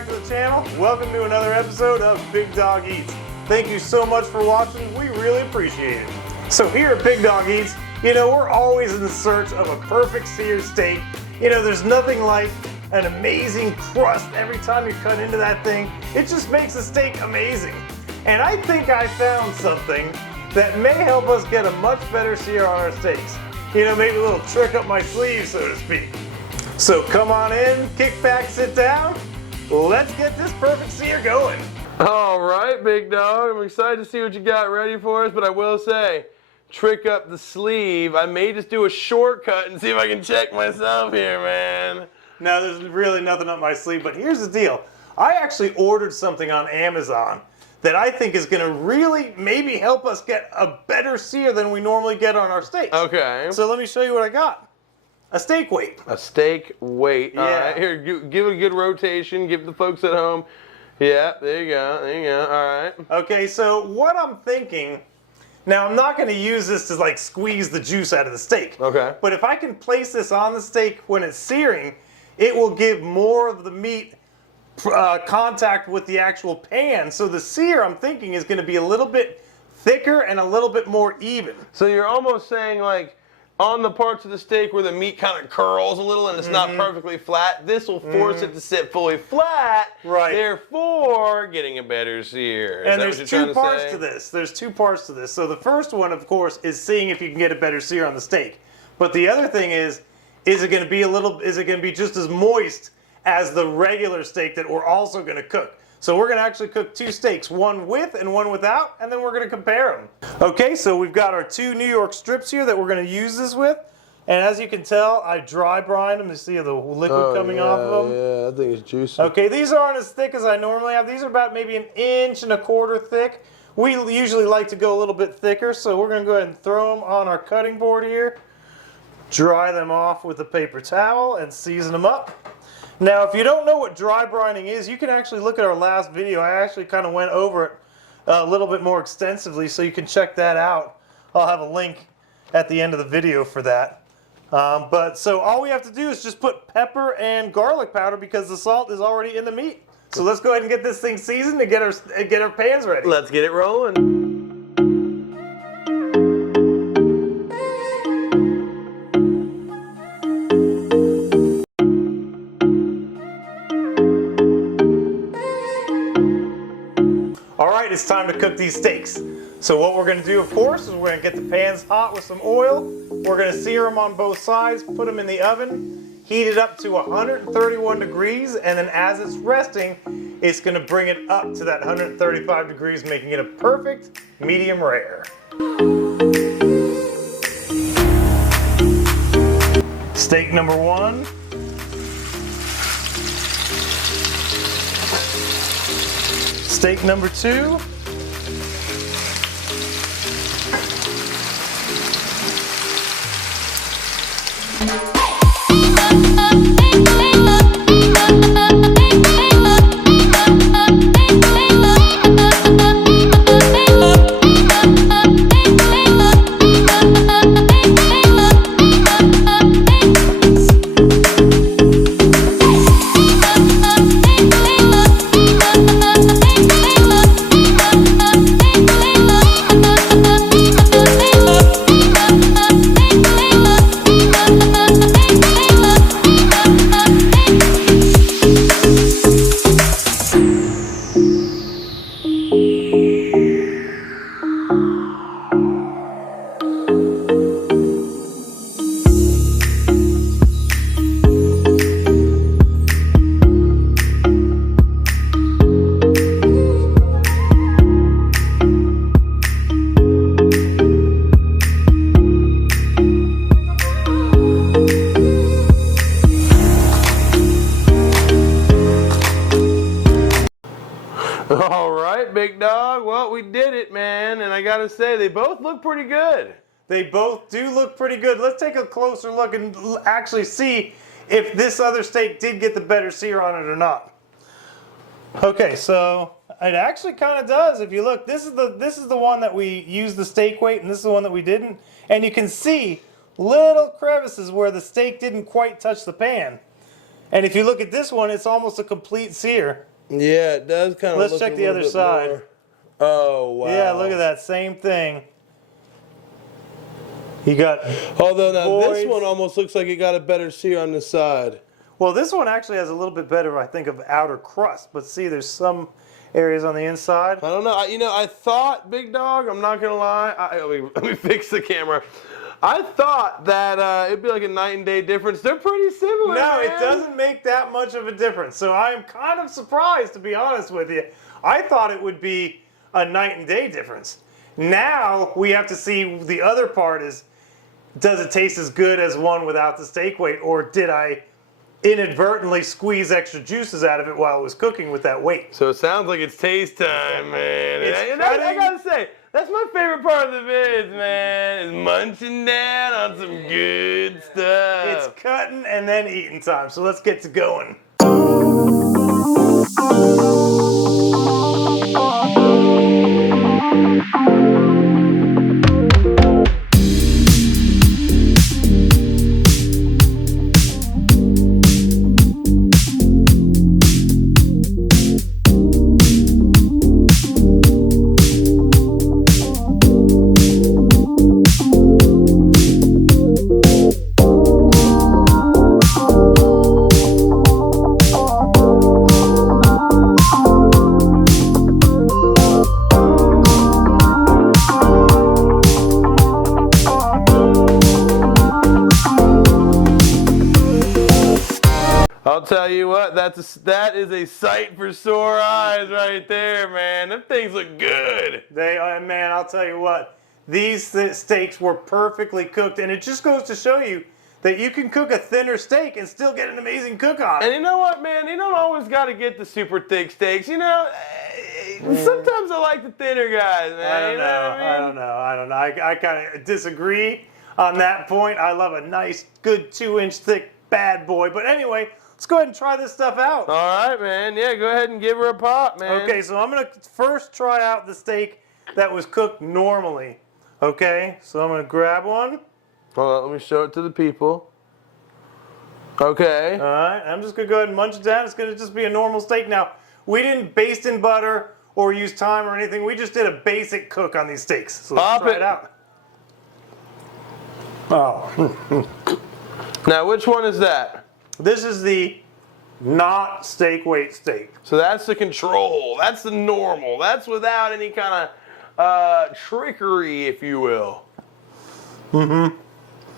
back to the channel. Welcome to another episode of Big Dog Eats. Thank you so much for watching. We really appreciate it. So here at Big Dog Eats, we're always in the search of a perfect seared steak. There's nothing like an amazing crust every time you cut into that thing. It just makes the steak amazing. And I think I found something that may help us get a much better sear on our steaks. Maybe a little trick up my sleeve, so to speak. So come on in, kick back, sit down. Let's get this perfect sear going. All right, Big Dog. I'm excited to see what you got ready for us, but I will say, trick up the sleeve. I may just do a shortcut and see if I can check myself here, man. No, there's really nothing up my sleeve, but here's the deal. I actually ordered something on Amazon that I think is going to really maybe help us get a better sear than we normally get on our steaks. Okay. So let me show you what I got. A steak weight. A steak weight. Yeah. All right, here, give it a good rotation. Give the folks at home. Yeah, there you go. There you go. All right. Okay, so what I'm thinking, now I'm not going to use this to like squeeze the juice out of the steak. Okay. But if I can place this on the steak when it's searing, it will give more of the meat contact with the actual pan. So the sear, I'm thinking, is going to be a little bit thicker and a little bit more even. So you're almost saying like on the parts of the steak where the meat kind of curls a little and it's not perfectly flat, this will force it to sit fully flat, right? Therefore getting a better sear. And there's two parts to this. There's two parts to this. So the first one, of course, is seeing if you can get a better sear on the steak. But the other thing is it going to be just as moist as the regular steak that we're also going to cook? So we're going to actually cook two steaks, one with and one without, and then we're going to compare them. Okay, so we've got our two New York strips here that we're going to use this with. And as you can tell, I dry brine them to see the liquid coming off of them. Yeah, I think it's juicy. Okay, these aren't as thick as I normally have. These are about maybe 1.25 inches thick. We usually like to go a little bit thicker, so we're going to go ahead and throw them on our cutting board here. Dry them off with a paper towel and season them up. Now, if you don't know what dry brining is, you can actually look at our last video. I actually kind of went over it a little bit more extensively, so you can check that out. I'll have a link at the end of the video for that. So all we have to do is just put pepper and garlic powder because the salt is already in the meat. So let's go ahead and get this thing seasoned and get our pans ready. Let's get it rolling. Alright, it's time to cook these steaks. So what we're going to do, of course, is we're going to get the pans hot with some oil. We're going to sear them on both sides, put them in the oven, heat it up to 131 degrees, and then as it's resting, it's going to bring it up to that 135 degrees, making it a perfect medium rare. Steak number one. Steak number two. All right, Big Dog. Well, we did it, man. And I got to say, they both look pretty good. They both do look pretty good. Let's take a closer look and actually see if this other steak did get the better sear on it or not. Okay, so it actually kind of does. If you look, this is the one that we used the steak weight, and this is the one that we didn't. And you can see little crevices where the steak didn't quite touch the pan. And if you look at this one, it's almost a complete sear. Yeah, it does kind of. Let's look check a the little other bit side. more- Oh wow. Yeah, look at that, same thing. You got. Although now voids. this one almost looks like it got a better sear on the side. Well, this one actually has a little bit better, I think, of outer crust. But see, there's some areas on the inside. I don't know. I thought, Big Dog, I'm not going to lie. Let me fix the camera. I thought that it'd be like a night and day difference. They're pretty similar. No, man. it doesn't make that much of a difference. So I'm kind of surprised, to be honest with you. I thought it would be a night and day difference. Now we have to see the other part is, does it taste as good as one without the steak weight, or did I inadvertently squeeze extra juices out of it while it was cooking with that weight? So it sounds like it's taste time, man. It's I gotta say, that's my favorite part of the vids, man, is munching down on some good stuff. It's cutting and then eating time. So let's get to going. I'll tell you what, that is a sight for sore eyes right there, man. Them things look good. They, man, I'll tell you what, these steaks were perfectly cooked, and it just goes to show you that you can cook a thinner steak and still get an amazing cook on And it. you know what, man? You don't always got to get the super thick steaks. You know, sometimes I like the thinner guys, man. I don't You know. what I I mean? don't know. I kind of disagree on that point. I love a nice, good 2-inch thick bad boy. But anyway, let's go ahead and try this stuff out. All right, man. Yeah, go ahead and give her a pop, man. Okay, so I'm going to first try out the steak that was cooked normally. Okay, so I'm going to grab one. Hold on, let me show it to the people. Okay. All right, I'm just going to go ahead and munch it down. It's going to just be a normal steak. Now, we didn't baste in butter or use thyme or anything. We just did a basic cook on these steaks. So let's Pop try it. it out. Oh, Now, which one is that? this is the not steak weight steak. So that's the control. That's the normal. That's without any kind of trickery, if you will. Mm-hmm.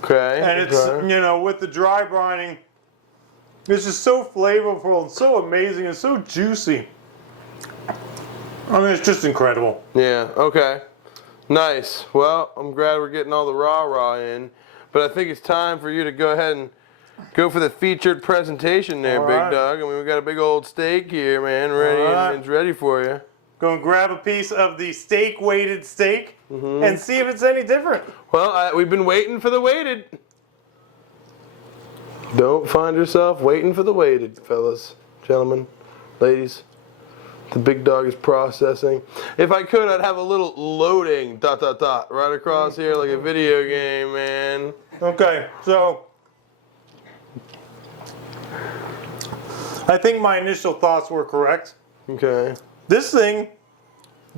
Okay. And it's, you know, with the dry brining, it's just so flavorful and so amazing and so juicy. I mean, it's just incredible. Yeah, okay. Nice. Well, I'm glad we're getting all the raw in. But I think it's time for you to go ahead and go for the featured presentation there, All Big right. Dog. I mean, we got a big old steak here, man, ready All right. and it's ready for you. Go and grab a piece of the steak weighted steak Mm-hmm. and see if it's any different. Well, we've been waiting for the weighted. Don't find yourself waiting for the weighted, fellas, gentlemen, ladies. The Big Dog is processing. If I could, I'd have a little loading ... right across here like a video game, man. Okay, so I think my initial thoughts were correct. Okay. This thing,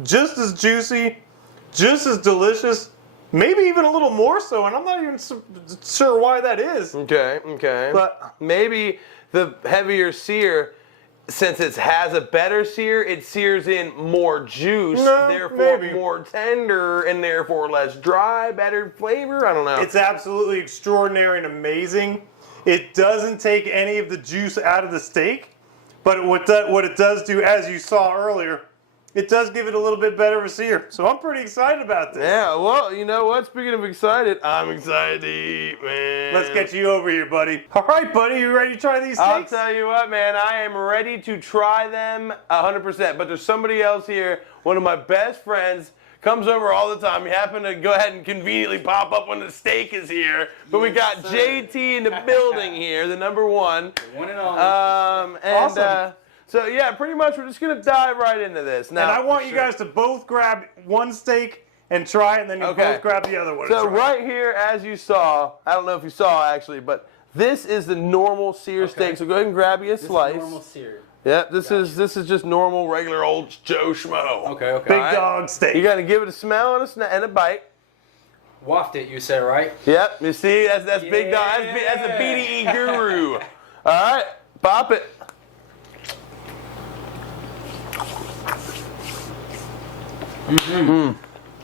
just as juicy, just as delicious, maybe even a little more so, and I'm not even sure why that is. Okay. But maybe the heavier sear, since it has a better sear, it sears in more juice, No, therefore maybe. more tender, and therefore less dry, better flavor. I don't know. it's absolutely extraordinary and amazing. It doesn't take any of the juice out of the steak, but what it does do, as you saw earlier, it does give it a little bit better of a sear. So I'm pretty excited about this. Yeah, well, you know what? Speaking of excited, I'm excited to eat, man. Let's get you over here, buddy. All right, buddy, you ready to try these I'll steaks? tell you what, man, I am ready to try them 100%. But there's somebody else here, one of my best friends, comes over all the time. He happened to go ahead and conveniently pop up when the steak is here. But we got JT in the building here, the number one. One and all. Awesome. So yeah, pretty much we're just gonna dive right into this. Now, And I want you guys to both grab one steak and try it, and then you Okay. both grab the other one. So and try it. right here, as you saw, I don't know if you saw actually, but this is the normal sear steak. So go ahead and grab you a This slice. is normal sear. Yep, this is just normal, regular old Joe Schmo. Okay. Big dog steak. You gotta give it a smell and a bite. Waft it, you said, right? Yep, you see, that's big dog. That's a BDE guru. All right, pop it.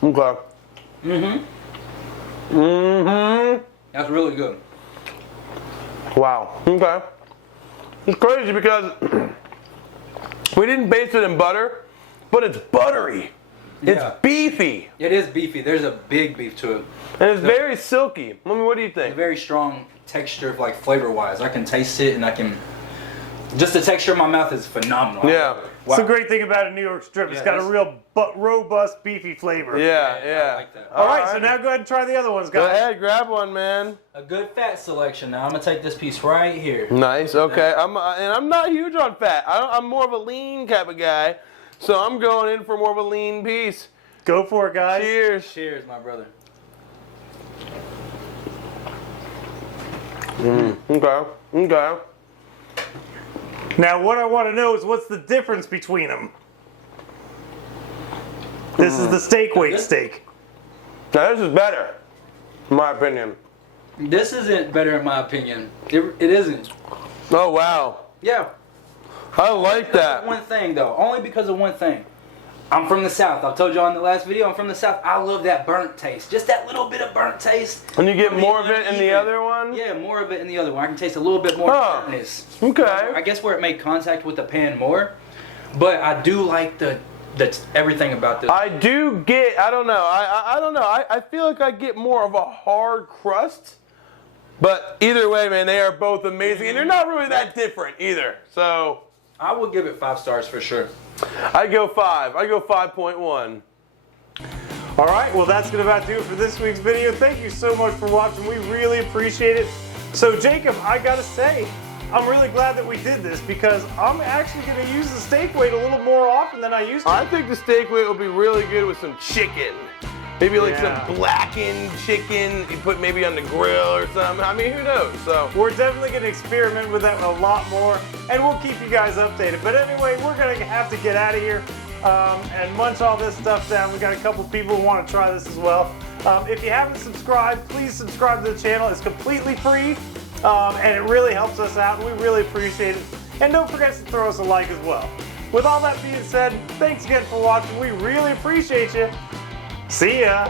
Okay. That's really good. Wow. Okay. It's crazy because we didn't baste it in butter, but it's buttery. Yeah. It's beefy. It is beefy. There's a big beef to it. And it's very silky. I mean, what do you A think? very strong texture, like flavor-wise. I can taste it, and I can. Just the texture in my mouth is phenomenal. Yeah. Wow. It's the great thing about a New York strip. It's Yeah, got a that's- real robust, beefy flavor. Yeah. I like that. All right, so now go ahead and try the other ones, Go guys. ahead, grab one, man. A good fat selection. Now I'm gonna take this piece right here. Nice. Okay. I'm not huge on fat. I'm more of a lean type of guy, so I'm going in for more of a lean piece. Go for it, guys. Cheers. Cheers, my brother. Okay. Now, what I want to know is what's the difference between them? This is the steak weight steak. Now this is better, in my opinion. This isn't better in my opinion. It isn't. Oh wow. Yeah. I like that. One thing though, only because of one thing. I'm from the South. I've told y'all in the last video, I'm from the South. I love that burnt taste. Just that little bit of burnt taste. And you get I mean, more of it in the uneven. other one? Yeah, more of it in the other one. I can taste a little bit more Huh. burntness. Okay. I guess where it made contact with the pan more. But I do like the everything about this. I do get, I don't know. I don't know. I feel like I get more of a hard crust. But either way, man, they are both amazing. And they're not really that different either. So I would give it 5 stars for sure. I go 5. I go 5.1. All right, well, that's going to about do it for this week's video. Thank you so much for watching. We really appreciate it. So, Jacob, I got to say, I'm really glad that we did this because I'm actually going to use the steak weight a little more often than I used to. I think the steak weight will be really good with some chicken. Maybe like some blackened chicken you put maybe on the grill or something. I mean, who knows? So We're definitely going to experiment with that a lot more, and we'll keep you guys updated. But anyway, we're going to have to get out of here and munch all this stuff down. We got a couple people who want to try this as well. If you haven't subscribed, please subscribe to the channel. It's completely free, and it really helps us out, and we really appreciate it. And don't forget to throw us a like as well. With all that being said, thanks again for watching. We really appreciate you. See ya.